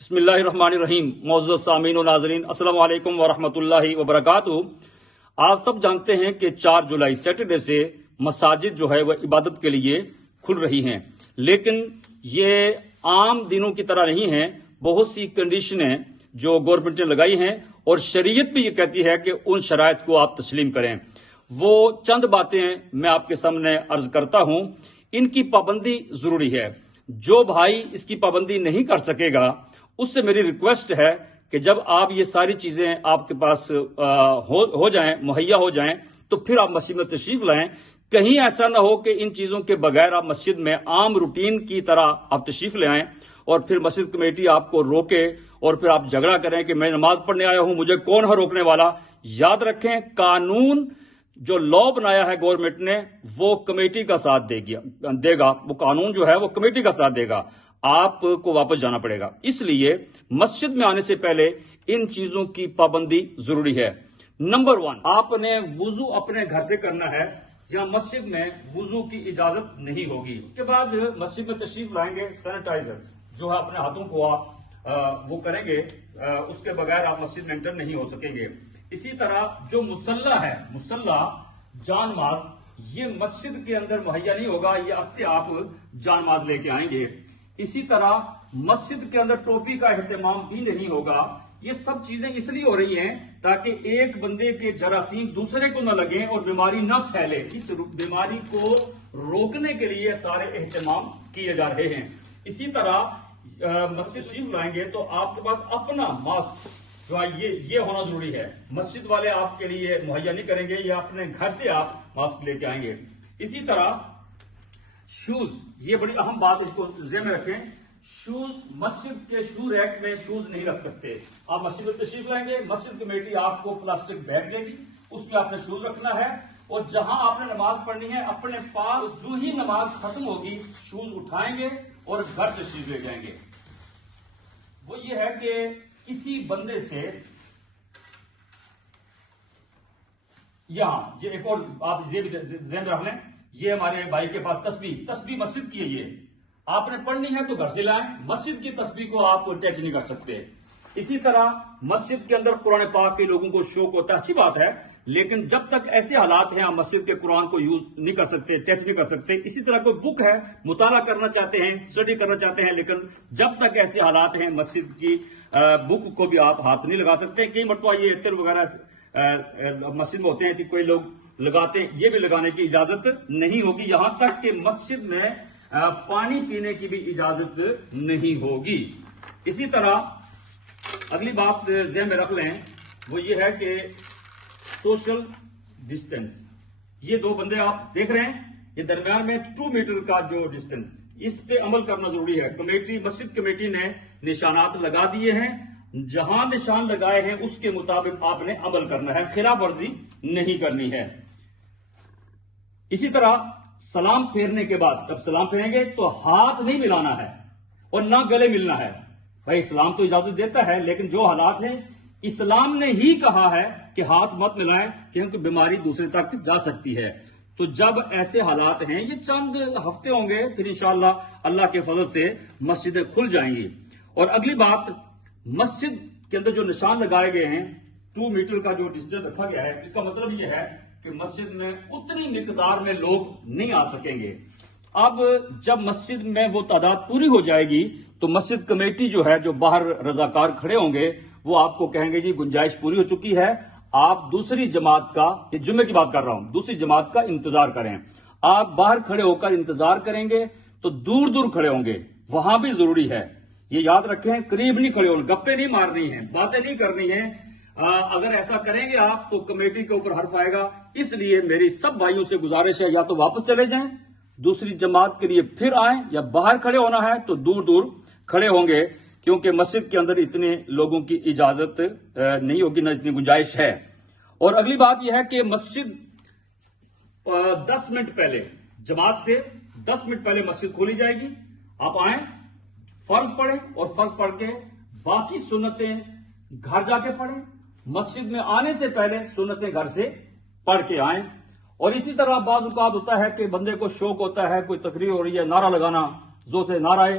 بسم اللہ الرحمن الرحیم. معزز سامعین و ناظرین، السلام علیکم ورحمۃ اللہ وبرکاتہ. آپ سب جانتے ہیں کہ 4 جولائی سیٹرڈے سے مساجد جو ہے وہ عبادت کے لیے کھل رہی ہیں، لیکن یہ عام دنوں کی طرح نہیں ہیں. بہت سی کنڈیشنیں جو گورنمنٹ نے لگائی ہیں اور شریعت بھی یہ کہتی ہے کہ ان شرائط کو آپ تسلیم کریں. وہ چند باتیں میں آپ کے سامنے عرض کرتا ہوں. ان کی پابندی ضروری ہے. جو بھائی اس کی پابندی نہیں کر سکے گا اس سے میری ریکویسٹ ہے کہ جب آپ یہ ساری چیزیں آپ کے پاس ہو جائیں، مہیا ہو جائیں، تو پھر آپ مسجد میں تشریف لائیں. کہیں ایسا نہ ہو کہ ان چیزوں کے بغیر آپ مسجد میں عام روٹین کی طرح آپ تشریف لے آئیں اور پھر مسجد کمیٹی آپ کو روکے اور پھر آپ جھگڑا کریں کہ میں نماز پڑھنے آیا ہوں، مجھے کون ہے روکنے والا. یاد رکھیں، قانون جو لا بنایا ہے گورنمنٹ نے وہ کمیٹی کا ساتھ دے گا. وہ قانون جو ہے وہ کمیٹی کا ساتھ دے گا. آپ کو واپس جانا پڑے گا. اس لیے مسجد میں آنے سے پہلے ان چیزوں کی پابندی ضروری ہے. نمبر 1، آپ نے وضو اپنے گھر سے کرنا ہے. یہاں مسجد میں وضو کی اجازت نہیں ہوگی. اس کے بعد مسجد میں تشریف لائیں گے، سینیٹائزر جو ہے اپنے ہاتھوں کو آپ وہ کریں گے، اس کے بغیر آپ مسجد میں انٹر نہیں ہو سکیں گے. اسی طرح جو مصلی ہے، مصلی جان ماز، یہ مسجد کے اندر مہیا نہیں ہوگا. یہ اب سے آپ جان ماز لے کے آئیں گے. اسی طرح مسجد کے اندر ٹوپی کا اہتمام بھی نہیں ہوگا. یہ سب چیزیں اس لیے ہو رہی ہیں تاکہ ایک بندے کے جراثیم دوسرے کو نہ لگیں اور بیماری نہ پھیلے. اس بیماری کو روکنے کے لیے سارے اہتمام کیے جا رہے ہیں. اسی طرح مسجد شریف لائیں گے تو آپ کے پاس اپنا ماسک جو ہے یہ ہونا ضروری ہے. مسجد والے آپ کے لیے مہیا نہیں کریں گے، یا اپنے گھر سے آپ ماسک لے کے آئیں گے. اسی طرح شوز، یہ بڑی اہم بات، اس کو ذہن میں رکھیں. شوز، مسجد کے شو ریک میں شوز نہیں رکھ سکتے. آپ مسجد میں تشریف لائیں گے، مسجد کمیٹی آپ کو پلاسٹک بیگ دے گی، اس میں آپ نے شوز رکھنا ہے. اور جہاں آپ نے نماز پڑھنی ہے اپنے پاس جو ہی نماز ختم ہوگی شوز اٹھائیں گے اور گھر تشریف لے جائیں گے. وہ یہ ہے کہ کسی بندے سے یہاں یہ ایک اور آپ یہ بھی ذہن میں رکھ لیں، یہ ہمارے بھائی کے پاس تسبیح مسجد کی ہے. یہ آپ نے پڑھنی ہے تو گھر سے لائیں. مسجد کی تسبیح کو آپ ٹچ نہیں کر سکتے. اسی طرح مسجد کے اندر قرآن پاک کے لوگوں کو شوق ہوتا ہے، اچھی بات ہے، لیکن جب تک ایسے حالات ہیں آپ مسجد کے قرآن کو یوز نہیں کر سکتے، ٹچ نہیں کر سکتے. اسی طرح کوئی بک ہے، مطالعہ کرنا چاہتے ہیں، اسٹڈی کرنا چاہتے ہیں، لیکن جب تک ایسے حالات ہیں مسجد کی بک کو بھی آپ ہاتھ نہیں لگا سکتے. کئی مرتبہ یہ عطر وغیرہ مسجد میں ہوتے ہیں کہ کوئی لوگ لگاتے ہیں، یہ بھی لگانے کی اجازت نہیں ہوگی. یہاں تک کہ مسجد میں پانی پینے کی بھی اجازت نہیں ہوگی. اسی طرح اگلی بات ذہن میں رکھ لیں، وہ یہ ہے کہ سوشل ڈسٹینس. یہ 2 بندے آپ دیکھ رہے ہیں، یہ درمیان میں 2 میٹر کا جو ڈسٹینس، اس پہ عمل کرنا ضروری ہے. مسجد کمیٹی نے نشانات لگا دیے ہیں، جہاں نشان لگائے ہیں اس کے مطابق آپ نے عمل کرنا ہے، خلاف ورزی نہیں کرنی ہے. اسی طرح سلام پھیرنے کے بعد جب سلام پھیریں گے تو ہاتھ نہیں ملانا ہے اور نہ گلے ملنا ہے. بھائی اسلام تو اجازت دیتا ہے، لیکن جو حالات ہیں اسلام نے ہی کہا ہے کہ ہاتھ مت ملائیں کیونکہ بیماری دوسرے تک جا سکتی ہے. تو جب ایسے حالات ہیں، یہ چند ہفتے ہوں گے، پھر انشاءاللہ اللہ کے فضل سے مسجدیں کھل جائیں گی. اور اگلی بات، مسجد کے اندر جو نشان لگائے گئے ہیں، 2 میٹر کا جو ڈسٹینس رکھا گیا ہے، اس کا مطلب یہ ہے کہ مسجد میں اتنی مقدار میں لوگ نہیں آ سکیں گے. اب جب مسجد میں وہ تعداد پوری ہو جائے گی تو مسجد کمیٹی جو ہے، جو باہر رضاکار کھڑے ہوں گے، وہ آپ کو کہیں گے جی گنجائش پوری ہو چکی ہے، آپ دوسری جماعت کا، یہ جمعے کی بات کر رہا ہوں، دوسری جماعت کا انتظار کریں. آپ باہر کھڑے ہو کر انتظار کریں گے تو دور دور کھڑے ہوں گے، وہاں بھی ضروری ہے. یہ یاد رکھیں، قریب نہیں کھڑے ہونا، گپے نہیں مارنی ہیں، باتیں نہیں کرنی ہیں. اگر ایسا کریں گے آپ تو کمیٹی کے اوپر حرف آئے گا. اس لیے میری سب بھائیوں سے گزارش ہے، یا تو واپس چلے جائیں، دوسری جماعت کے لیے پھر آئیں، یا باہر کھڑے ہونا ہے تو دور دور کھڑے ہوں گے، کیونکہ مسجد کے اندر اتنے لوگوں کی اجازت نہیں ہوگی، نہ اتنی گنجائش ہے. اور اگلی بات یہ ہے کہ مسجد 10 منٹ پہلے، جماعت سے 10 منٹ پہلے مسجد کھولی جائے گی. آپ آئیں، فرض پڑھیں اور فرض پڑھ کے باقی سنتیں گھر جا کے پڑھیں. مسجد میں آنے سے پہلے سنتیں گھر سے پڑھ کے آئیں. اور اسی طرح بعض اوقات ہوتا ہے کہ بندے کو شوق ہوتا ہے، کوئی تقریر ہو رہی ہے، نعرہ لگانا، زور سے نعرہ ہے،